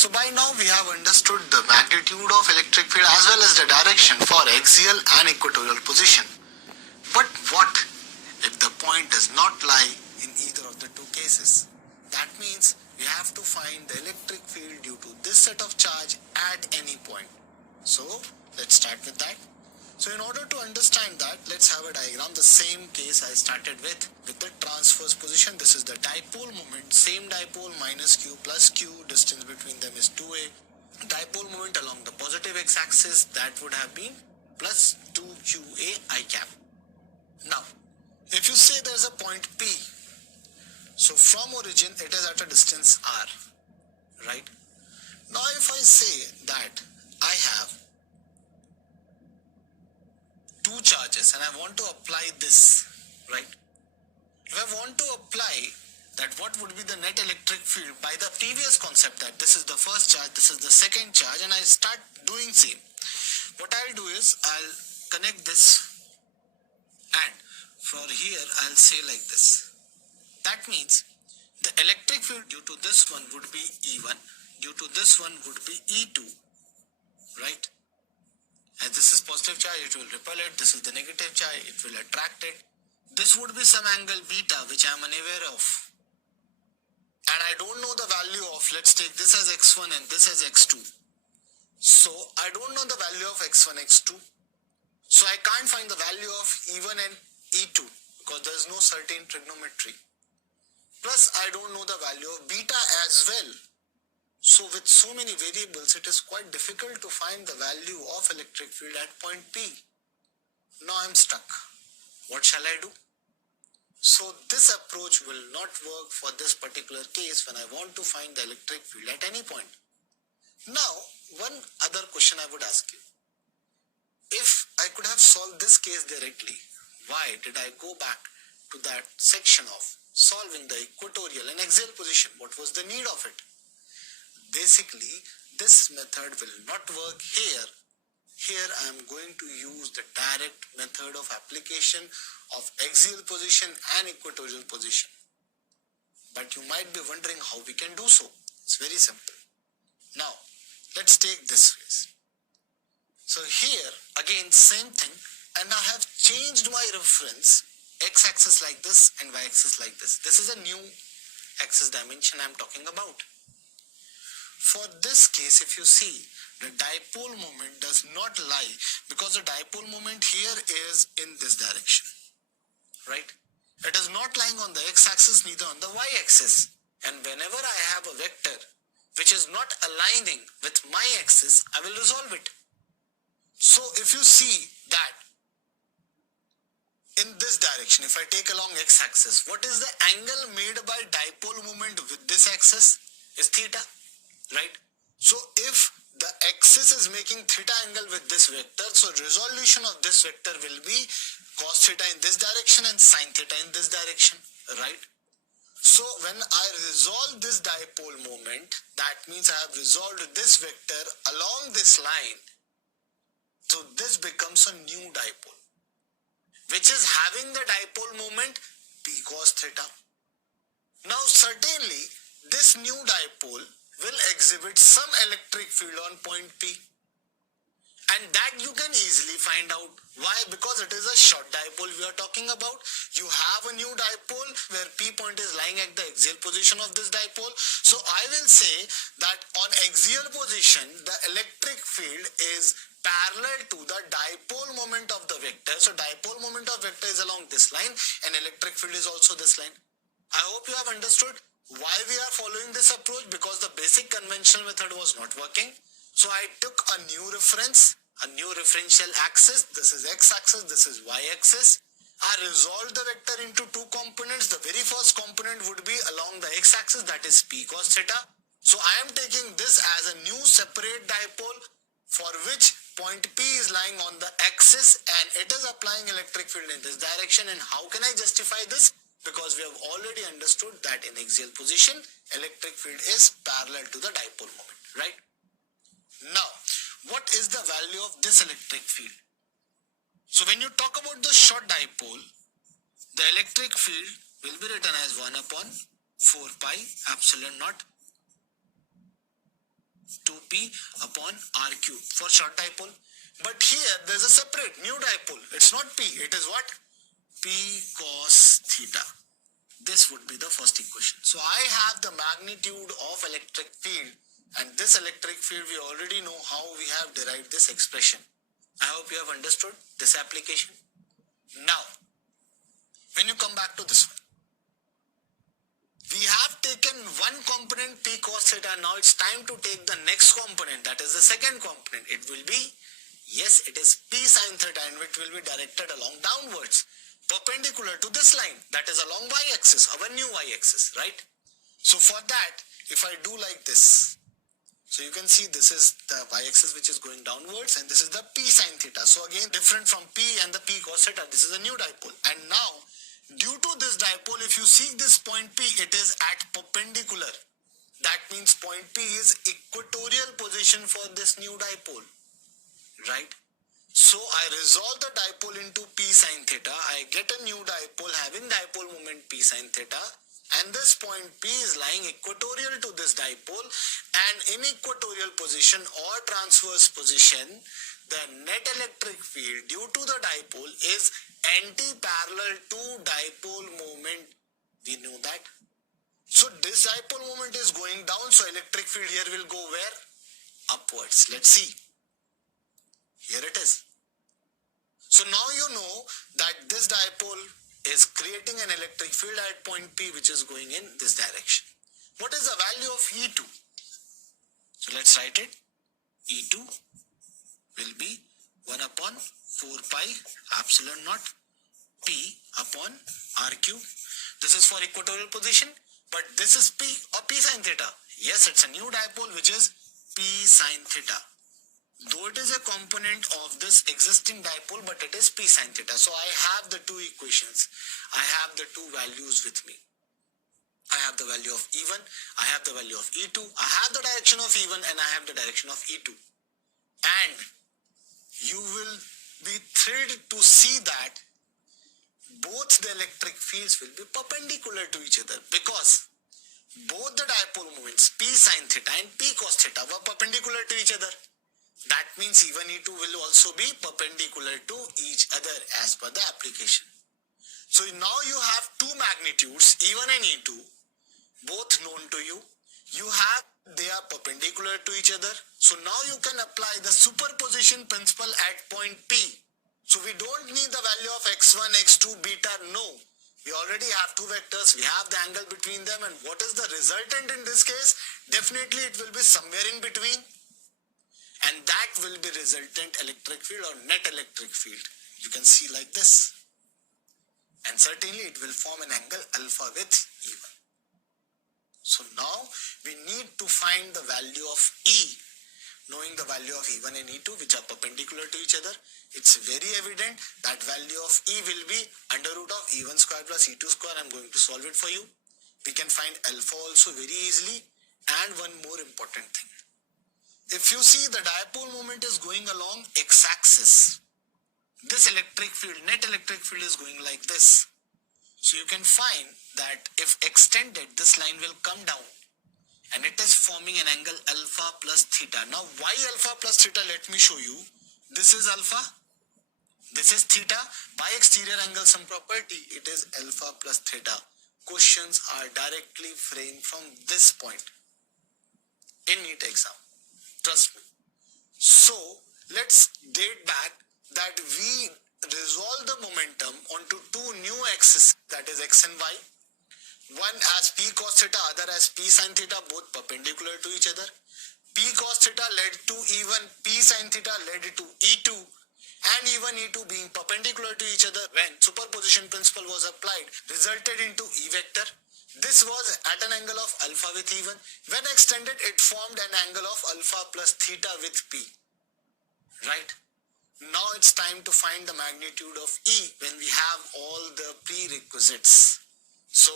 So by now we have understood the magnitude of electric field as well as the direction for axial and equatorial position. But what if the point does not lie in either of the two cases? That means we have to find the electric field due to this set of charge at any point. So let's start with that. So in order to understand that, let's have a diagram, the same case I started with the transverse position. This is the dipole moment, same dipole minus q plus q, distance between them is 2a. Dipole moment along the positive x-axis, that would have been plus 2qa I cap. Now, if you say there's a point P, so from origin it is at a distance r, right? Now if I say that I have two charges and I want to apply this, right? If I want to apply that, what would be the net electric field by the previous concept that this is the first charge, this is the second charge, and I start doing same. What I'll do is I'll connect this and for here I'll say like this. That means the electric field due to this one would be E1, due to this one would be E2, right? As this is positive charge, it will repel it. This is the negative charge, it will attract it. This would be some angle beta, which I am unaware of. And I don't know the value of, let's take this as x1 and this as x2. So I don't know the value of x1, x2. So I can't find the value of E1 and E2 because there is no certain trigonometry. Plus I don't know the value of beta as well. So with so many variables, it is quite difficult to find the value of electric field at point P. Now I am stuck. What shall I do? So this approach will not work for this particular case when I want to find the electric field at any point. Now, one other question I would ask you. If I could have solved this case directly, why did I go back to that section of solving the equatorial and axial position? What was the need of it? Basically, this method will not work here. Here I am going to use the direct method of application of axial position and equatorial position. But you might be wondering how we can do so. It's very simple. Now, let's take this case. So here, again, same thing, and I have changed my reference, x-axis like this and y-axis like this. This is a new axis dimension I am talking about. For this case, if you see, the dipole moment does not lie because the dipole moment here is in this direction, right? It is not lying on the x-axis, neither on the y-axis. And whenever I have a vector which is not aligning with my axis, I will resolve it. So if you see that in this direction, if I take along x-axis, what is the angle made by dipole moment with this axis? Is theta. Right? So if the axis is making theta angle with this vector, so resolution of this vector will be cos theta in this direction and sin theta in this direction, right? So when I resolve this dipole moment, that means I have resolved this vector along this line. So this becomes a new dipole, which is having the dipole moment p cos theta. Now certainly this new dipole will exhibit some electric field on point P, and that you can easily find out. Why? Because it is a short dipole we are talking about. You have a new dipole where P point is lying at the axial position of this dipole. So I will say that on axial position, the electric field is parallel to the dipole moment of the vector. So dipole moment of vector is along this line and electric field is also this line. I hope you have understood why we are following this approach, because the basic conventional method was not working. So I took a new reference, a new referential axis. This is x-axis, this is y-axis. I resolved the vector into two components. The very first component would be along the x-axis, that is p cos theta. So I am taking this as a new separate dipole for which point P is lying on the axis and it is applying electric field in this direction. And how can I justify this? Because we have already understood that in axial position, electric field is parallel to the dipole moment, right? Now, what is the value of this electric field? So when you talk about the short dipole, the electric field will be written as 1 upon 4 pi epsilon naught 2p upon r cube for short dipole. But here there's a separate new dipole. It's not p, it is what? P cos theta. This would be the first equation. So I have the magnitude of electric field, and this electric field we already know how we have derived this expression. I hope you have understood this application. Now, when you come back to this one, we have taken one component P cos theta. Now it's time to take the next component, that is the second component. It will be, yes, it is P sin theta, and it will be directed along downwards, perpendicular to this line, that is along y-axis, our new y-axis, right? So for that, if I do like this, so you can see this is the y-axis which is going downwards, and this is the P sin theta. So again, different from P and the P cos theta, this is a new dipole. And now, due to this dipole, if you see this point P, it is at perpendicular. That means point P is equatorial position for this new dipole, right? So I resolve the dipole into P sin theta. I get a new dipole having dipole moment P sin theta. And this point P is lying equatorial to this dipole, and in equatorial position or transverse position, the net electric field due to the dipole is anti-parallel to dipole moment. We know that. So this dipole moment is going down, so electric field here will go where? Upwards. Let's see. Here it is. So now you know that this dipole is creating an electric field at point P which is going in this direction. What is the value of E2? So let's write it. E2 will be 1 upon 4 pi epsilon naught P upon R cube. This is for equatorial position, but this is P or P sin theta. Yes, it's a new dipole which is P sin theta. Though it is a component of this existing dipole, but it is P sin theta. So I have the two equations. I have the two values with me. I have the value of E1, I have the value of E2, I have the direction of E1 and I have the direction of E2. And you will be thrilled to see that both the electric fields will be perpendicular to each other, because both the dipole moments P sin theta and P cos theta were perpendicular to each other. That means E1, E2 will also be perpendicular to each other as per the application. So now you have two magnitudes, E1 and E2, both known to you. They are perpendicular to each other. So now you can apply the superposition principle at point P. So we don't need the value of x1, x2, beta, no. We already have two vectors, we have the angle between them, and what is the resultant in this case? Definitely it will be somewhere in between. And that will be resultant electric field or net electric field. You can see like this. And certainly it will form an angle alpha with E1. So now we need to find the value of E. Knowing the value of E1 and E2 which are perpendicular to each other, it's very evident that value of E will be under root of E1 square plus E2 square. I'm going to solve it for you. We can find alpha also very easily. And one more important thing. If you see the dipole moment is going along x-axis, this electric field, net electric field is going like this. So you can find that if extended, this line will come down and it is forming an angle alpha plus theta. Now why alpha plus theta? Let me show you. This is alpha, this is theta. By exterior angle sum property, it is alpha plus theta. Questions are directly framed from this point in NEET exam. Trust me. So let's date back that we resolve the momentum onto two new axes, that is x and y. One as P cos theta, other as P sin theta, both perpendicular to each other. P cos theta led to E1, P sin theta led to E2, and E1, E2 being perpendicular to each other when superposition principle was applied resulted into E vector. This was at an angle of alpha with E1. When extended, it formed an angle of alpha plus theta with P. Right? Now it's time to find the magnitude of E when we have all the prerequisites. So,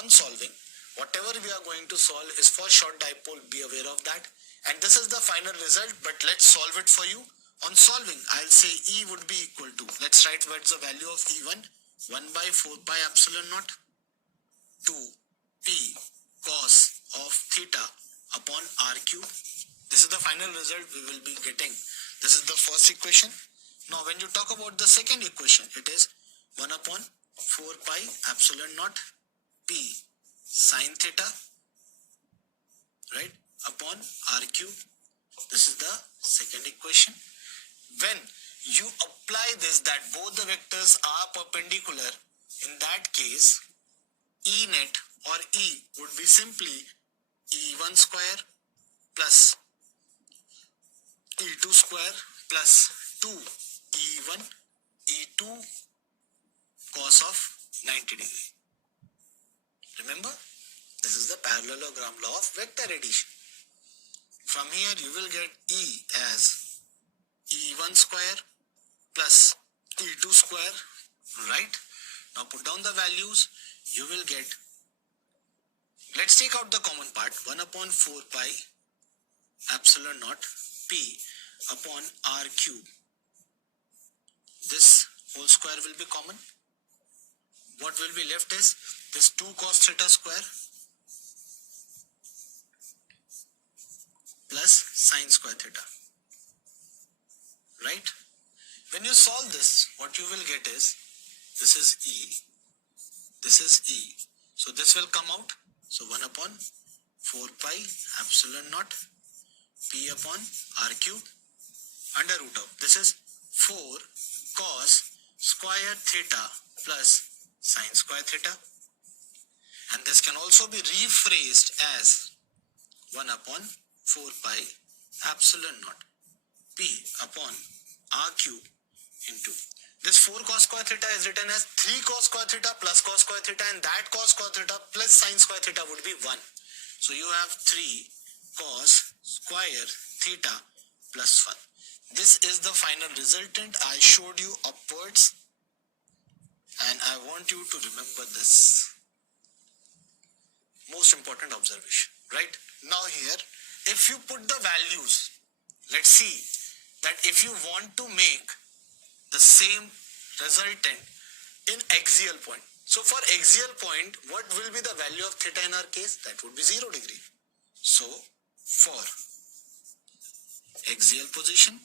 on solving, whatever we are going to solve is for short dipole, be aware of that. And this is the final result, but let's solve it for you. On solving, I'll say E would be equal to, let's write what's the value of E1, 1 by 4 pi epsilon naught. 2 P cos of theta upon r cube. This is the final result we will be getting. This is the first equation. Now when you talk about the second equation, it is 1 upon 4 pi epsilon naught p sine theta, right, upon r cube. This is the second equation. When you apply this, that both the vectors are perpendicular, in that case E net or E would be simply E1 square plus E2 square plus 2 E1 E2 cos of 90 degree. Remember, this is the parallelogram law of vector addition. From here you will get E as E1 square plus E2 square, right? Now put down the values, you will get, let's take out the common part, 1 upon 4 pi epsilon naught p upon r cube. This whole square will be common. What will be left is this 2 cos theta square plus sine square theta, right? When you solve this, what you will get is, this is E, this is E. So this will come out. So 1 upon 4 pi epsilon naught p upon r cube under root of, this is 4 cos square theta plus sine square theta, and this can also be rephrased as 1 upon 4 pi epsilon naught p upon r cube into this 4 cos square theta is written as 3 cos square theta plus cos square theta, and that cos square theta plus sine square theta would be 1. So you have 3 cos square theta plus 1. This is the final resultant. I showed you upwards, and I want you to remember this most important observation, right? Now here, if you put the values, let's see that if you want to make the same resultant in axial point. So for axial point, what will be the value of theta in our case? That would be 0 degree. So for axial position,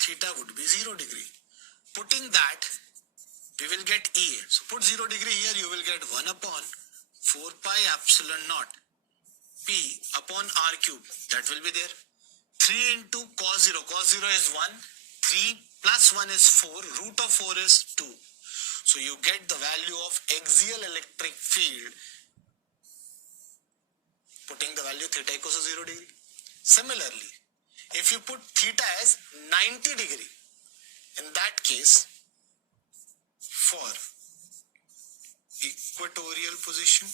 theta would be 0 degree. Putting that, we will get EA. So put 0 degree here, you will get 1 upon 4 pi epsilon naught p upon r cube. That will be there. 3 into cos 0. Cos 0 is 1. 3 plus 1 is 4. Root of 4 is 2. So you get the value of axial electric field putting the value theta equals to 0 degree. Similarly, if you put theta as 90 degree, in that case, for equatorial position,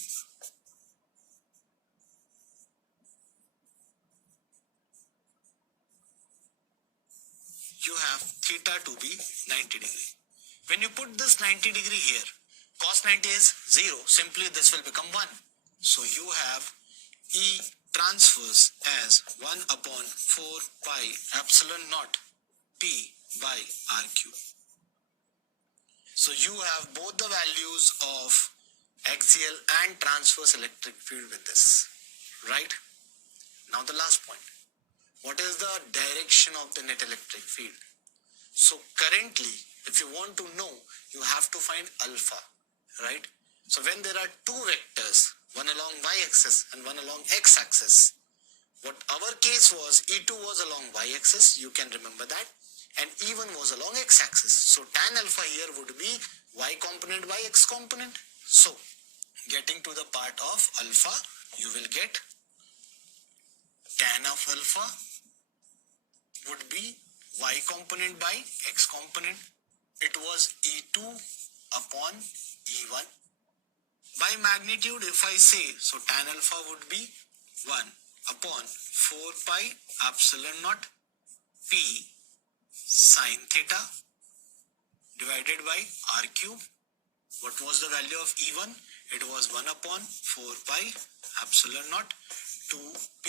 you have theta to be 90 degree. When you put this 90 degree here, cos 90 is 0. Simply this will become 1. So you have E transverse as 1 upon 4 pi epsilon naught p by r cube. So you have both the values of axial and transverse electric field with this, right? Now the last point. What is the direction of the net electric field? So currently, if you want to know, you have to find alpha, right? So when there are two vectors, one along y-axis and one along x-axis, what our case was, E2 was along y-axis, you can remember that, and E1 was along x-axis. So tan alpha here would be y component by x component. So getting to the part of alpha, you will get tan of alpha would be y component by x component. It was E2 upon E1. By magnitude, if I say, so tan alpha would be 1 upon 4 pi epsilon naught p sine theta divided by r cube. What was the value of E1? It was 1 upon 4 pi epsilon naught 2p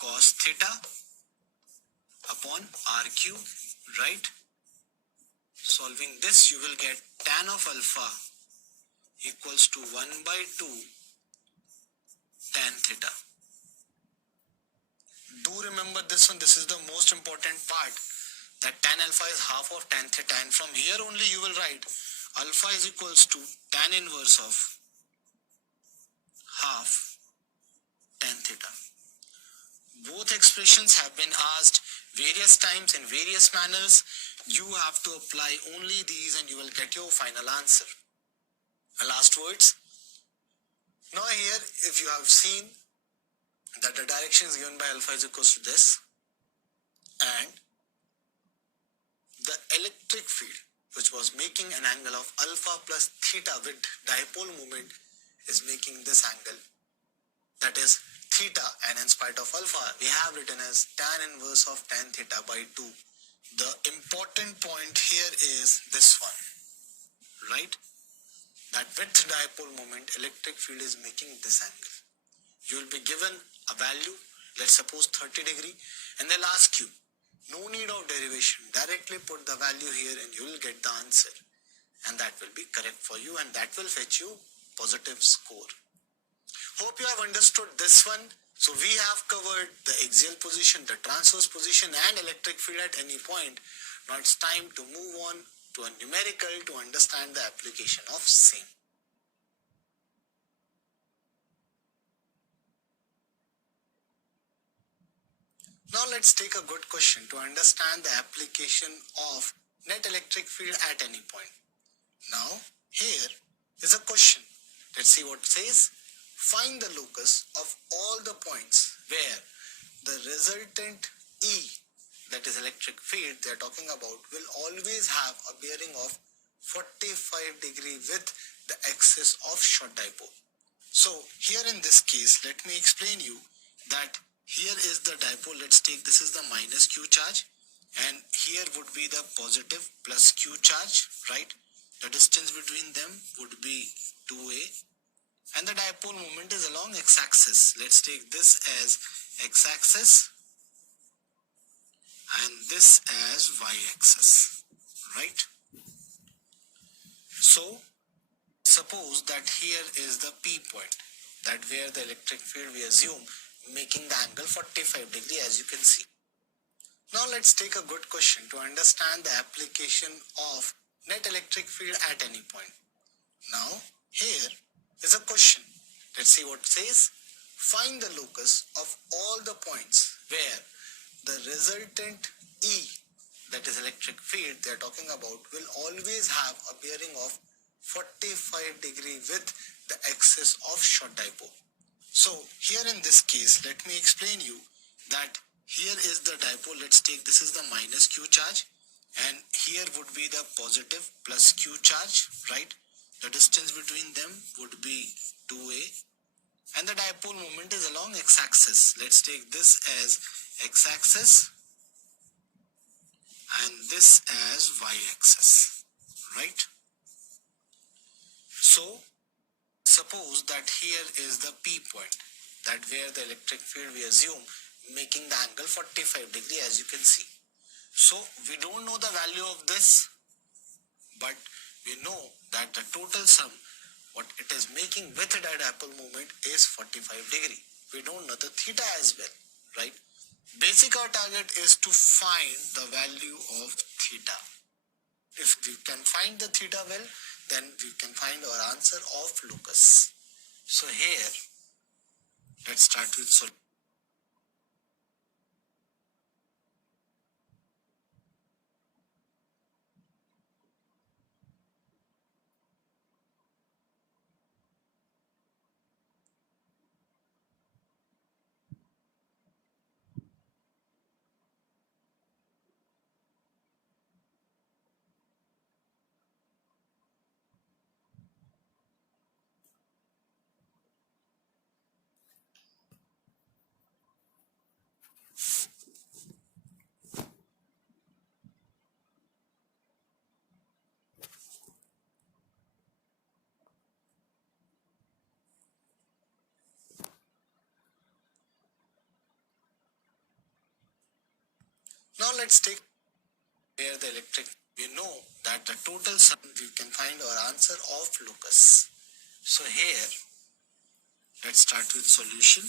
cos theta upon r cube, right? Solving this, you will get tan of alpha equals to 1 by 2 tan theta. Do remember this one. This is the most important part, that tan alpha is half of tan theta, and from here only you will write alpha is equals to tan inverse of half tan theta. Both expressions have been asked various times in various manners. You have to apply only these and you will get your final answer. Last words. Now here, if you have seen that the direction is given by alpha is equals to this, and the electric field which was making an angle of alpha plus theta with dipole moment is making this angle, that is theta, and in spite of alpha we have written as tan inverse of tan theta by 2. The important point here is this one, right? That with dipole moment electric field is making this angle. You will be given a value, let's suppose 30 degree, and they'll ask you, no need of derivation, directly put the value here and you will get the answer, and that will be correct for you and that will fetch you positive score. Hope you have understood this one. So we have covered the axial position, the transverse position and electric field at any point. Now it's time to move on to a numerical to understand the application of same. Now let's take a good question to understand the application of net electric field at any point. Now here is a question. Let's see what it says. Find the locus of all the points where the resultant E, that is electric field they are talking about, will always have a bearing of 45 degree with the axis of short dipole. So here in this case, let me explain you that here is the dipole. Let's take this is the minus q charge and here would be the positive plus q charge, right? The distance between them would be 2a. And the dipole moment is along x-axis. Let's take this as x-axis and this as y-axis, right? So, suppose that here is the P point, that where the electric field we assume making the angle 45 degree, as you can see. Now let's take a good question to understand the application of net electric field at any point. Now here is a question. Let's see what it says. Find the locus of all the points where the resultant E, that is electric field they are talking about, will always have a bearing of 45 degree with the axis of short dipole. So here in this case, let me explain you that here is the dipole. Let's take this is the minus q charge and here would be the positive plus q charge, right? The distance between them would be 2a and the dipole moment is along x-axis. Let's take this as x-axis and this as y-axis, right? So suppose that here is the P point, that where the electric field we assume making the angle 45 degree, as you can see. So we don't know the value of this, but we know that the total sum what it is making with the dipole moment is 45 degree. We don't know the theta as well, right? Basic our target is to find the value of theta. If we can find the theta well, then we can find our answer of locus. So here, let's start with solution. Now let's take where the electric, we know that the total sum we can find our answer of locus. So here, let's start with solution.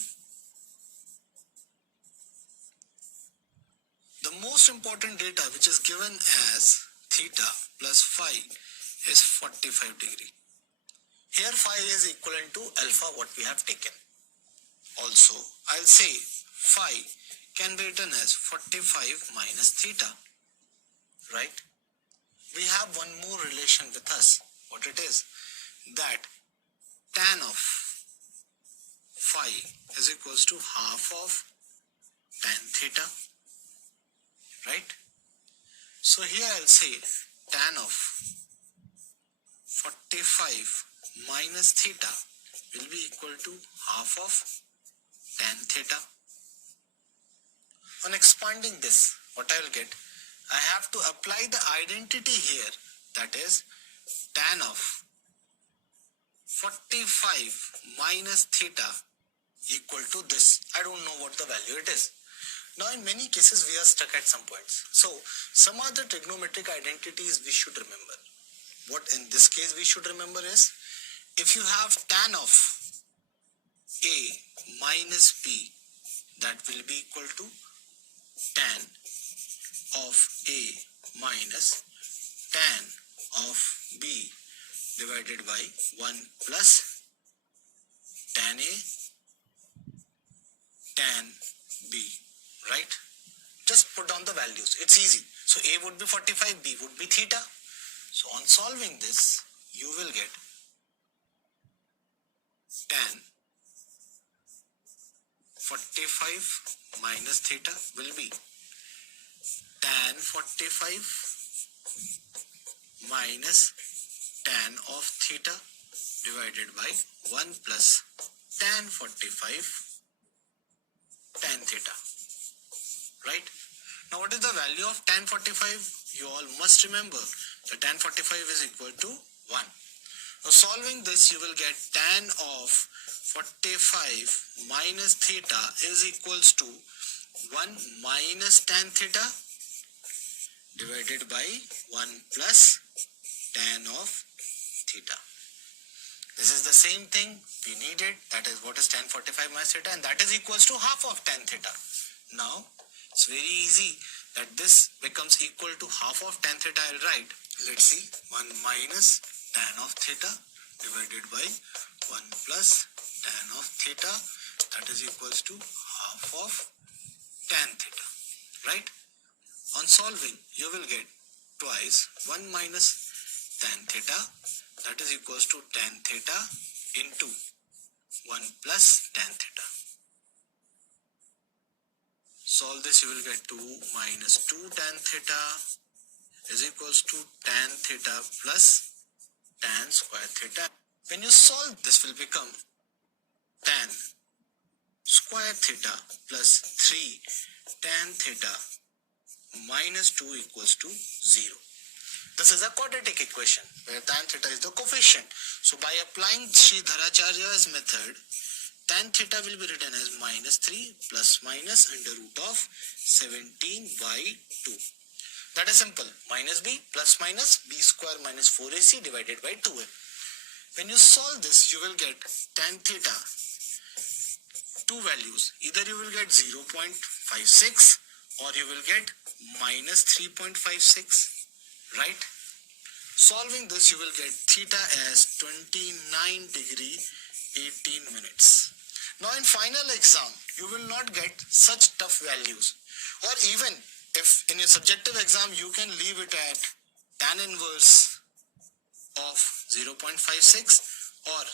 The most important data which is given as theta plus phi is 45 degree. Here phi is equivalent to alpha what we have taken. Also, I'll say phi can be written as 45 minus theta, right? We have one more relation with us. What it is? That tan of phi is equals to half of tan theta, right? So here I'll say tan of 45 minus theta will be equal to half of tan theta. On expanding this, what I'll get? I have to apply the identity here, that is tan of 45 minus theta equal to this. I don't know what the value it is. Now in many cases we are stuck at some points. So some other trigonometric identities we should remember. What in this case we should remember is, if you have tan of A minus B, that will be equal to tan of A minus tan of B divided by 1 plus tan A tan B, right? Just put down the values. It's easy. So A would be 45, B would be theta. So on solving this, you will get tan 45 minus theta will be tan 45 minus tan of theta divided by 1 plus tan 45 tan theta, right? Now what is the value of tan 45? You all must remember that tan 45 is equal to 1. Now solving this, you will get tan of 45 minus theta is equals to 1 minus tan theta divided by 1 plus tan of theta. This is the same thing we needed, that is what is tan 45 minus theta, and that is equals to half of tan theta. Now it's very easy that this becomes equal to half of tan theta. I'll write, let's see, 1 minus tan of theta divided by 1 plus tan of theta, that is equals to half of tan theta, right? On solving, you will get twice 1 minus tan theta, that is equals to tan theta into 1 plus tan theta. Solve this, you will get 2 minus 2 tan theta is equals to tan theta plus tan square theta. When you solve this, will become tan square theta plus 3 tan theta minus 2 equals to 0. This is a quadratic equation where tan theta is the coefficient. So by applying Sridharacharya's method, tan theta will be written as minus 3 plus minus under root of 17 by 2. That is simple. Minus b plus minus b square minus 4ac divided by 2a. When you solve this, you will get tan theta, two values. Either you will get 0.56 or you will get minus 3.56, right? Solving this, you will get theta as 29 degree 18 minutes. Now in final exam, you will not get such tough values, or even if in your subjective exam you can leave it at tan inverse of 0.56, or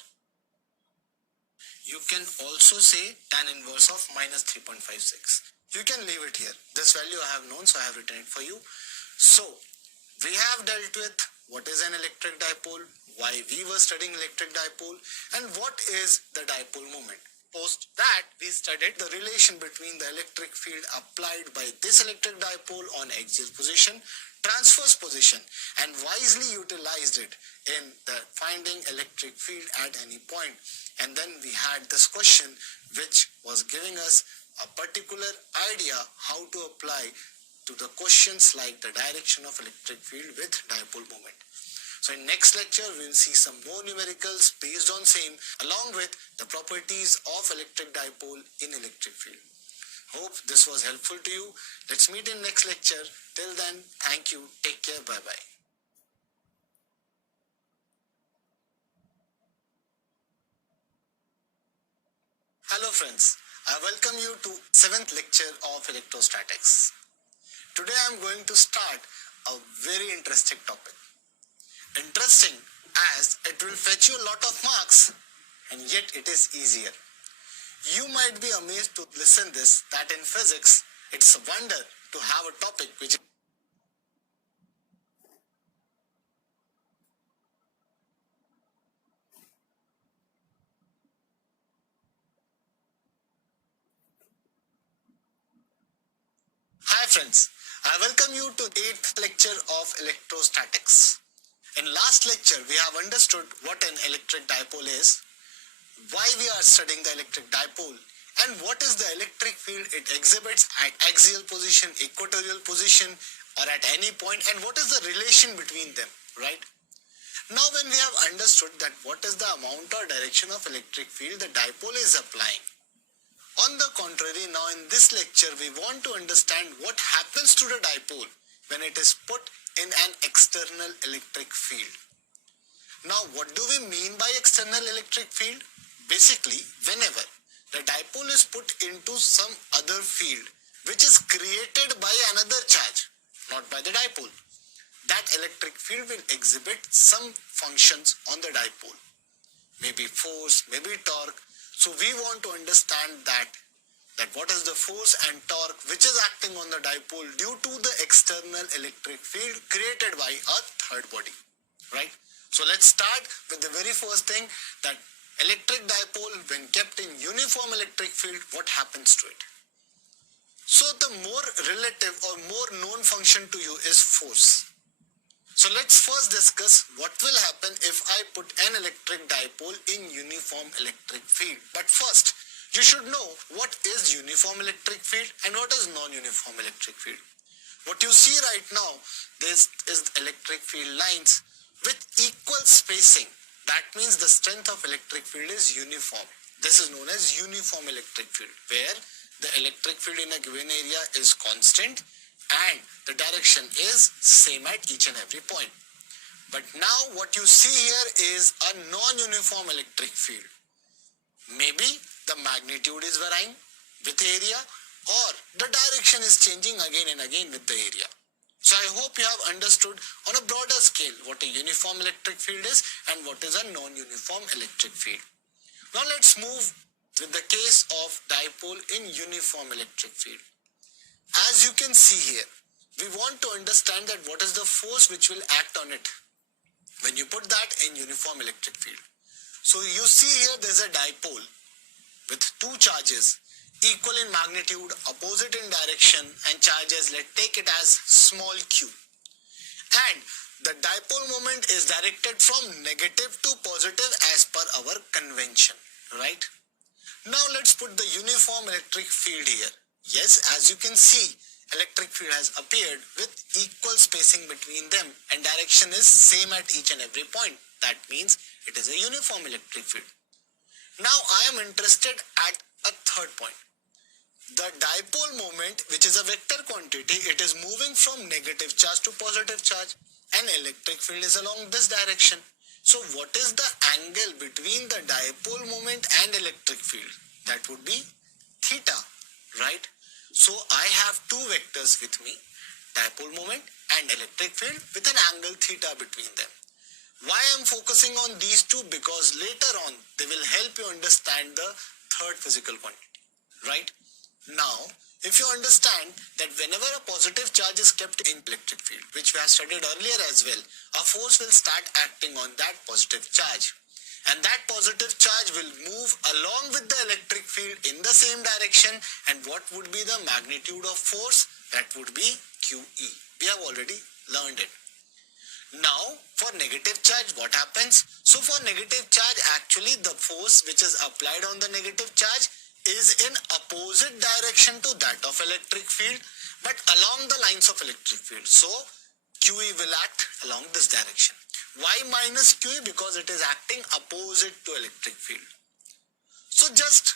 you can also say tan inverse of minus 3.56. You can leave it here. This value I have known, so I have written it for you. So we have dealt with what is an electric dipole, why we were studying electric dipole, and what is the dipole moment. Post that, we studied the relation between the electric field applied by this electric dipole on axial position, transverse position, and wisely utilized it in the finding electric field at any point. And then we had this question which was giving us a particular idea how to apply to the questions like the direction of electric field with dipole moment. So in next lecture, we will see some more numericals based on same along with the properties of electric dipole in electric field. Hope this was helpful to you. Let's meet in next lecture. Till then, thank you. Take care. Bye-bye. Hello friends. I welcome you to 7th lecture of electrostatics. Today I am going to start a very interesting topic. Interesting as it will fetch you a lot of marks and yet it is easier. You might be amazed to listen this that in physics it's a wonder to have a topic which Hi friends, I welcome you to 8th lecture of electrostatics. In last lecture we have understood what an electric dipole is, why we are studying the electric dipole, and what is the electric field it exhibits at axial position, equatorial position, or at any point, and what is the relation between them, right? Now when we have understood that what is the amount or direction of electric field the dipole is applying, on the contrary, now in this lecture we want to understand what happens to the dipole when it is put in an external electric field. Now what do we mean by external electric field? Basically, whenever the dipole is put into some other field which is created by another charge, not by the dipole, that electric field will exhibit some functions on the dipole. Maybe force, maybe torque. So we want to understand that what is the force and torque which is acting on the dipole due to the external electric field created by a third body, right? So let's start with the very first thing, that electric dipole when kept in uniform electric field, what happens to it? So the more relative or more known function to you is force. So let's first discuss what will happen if I put an electric dipole in uniform electric field. But first, you should know what is uniform electric field and what is non-uniform electric field. What you see right now, this is electric field lines with equal spacing. That means the strength of electric field is uniform. This is known as uniform electric field, where the electric field in a given area is constant and the direction is same at each and every point. But now what you see here is a non-uniform electric field. Maybe the magnitude is varying with area or the direction is changing again and again with the area. So I hope you have understood on a broader scale what a uniform electric field is and what is a non-uniform electric field. Now let's move with the case of dipole in uniform electric field. As you can see here, we want to understand that what is the force which will act on it when you put that in uniform electric field. So you see here there's a dipole with two charges equal in magnitude, opposite in direction, and charges, let's take it as small q. And the dipole moment is directed from negative to positive as per our convention, right? Now let's put the uniform electric field here. Yes, as you can see, electric field has appeared with equal spacing between them and direction is same at each and every point. That means it is a uniform electric field. Now I am interested at a third point. The dipole moment, which is a vector quantity, it is moving from negative charge to positive charge and electric field is along this direction. So what is the angle between the dipole moment and electric field? That would be theta, right? So I have two vectors with me, dipole moment and electric field with an angle theta between them. Why I am focusing on these two? Because later on they will help you understand the third physical quantity, right? Now, if you understand that whenever a positive charge is kept in electric field, which we have studied earlier as well, a force will start acting on that positive charge. And that positive charge will move along with the electric field in the same direction. And what would be the magnitude of force? That would be QE. We have already learned it. Now, for negative charge, what happens? So for negative charge, actually the force which is applied on the negative charge is in opposite direction to that of electric field, but along the lines of electric field. So QE will act along this direction. Y minus QE because it is acting opposite to electric field. So just